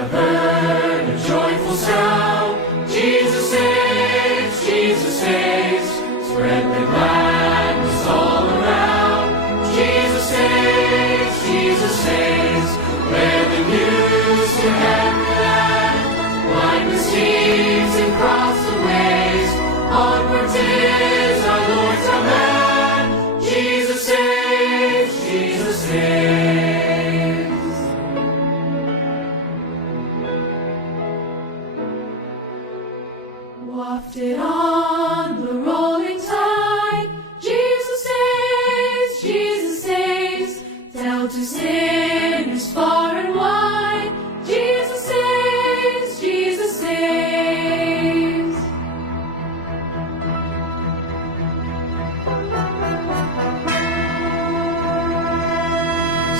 have heard a joyful sound. Jesus saves, Jesus saves. Spread the gladness all around. Jesus saves, Jesus saves. Bear the news to every land. Blindness sees and cross the ways. Onwards is our Lord's command. Jesus saves, Jesus saves. Wafted on the rolling tide, Jesus saves, Jesus saves. Tell to sinners far and wide, Jesus saves, Jesus saves.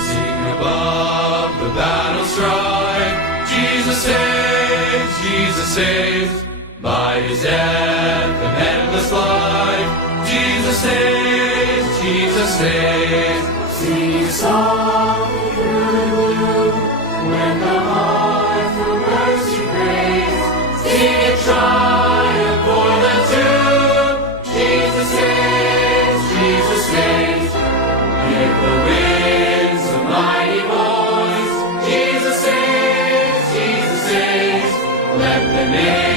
Sing above the battle strife, Jesus saves, Jesus saves. By his death and endless life, Jesus saves, Jesus saves. Sing a song through the gloom, when the heart for mercy prays. Sing a triumph for the tomb, Jesus saves, Jesus saves. Give the winds a mighty voice, Jesus saves, Jesus saves. Let the name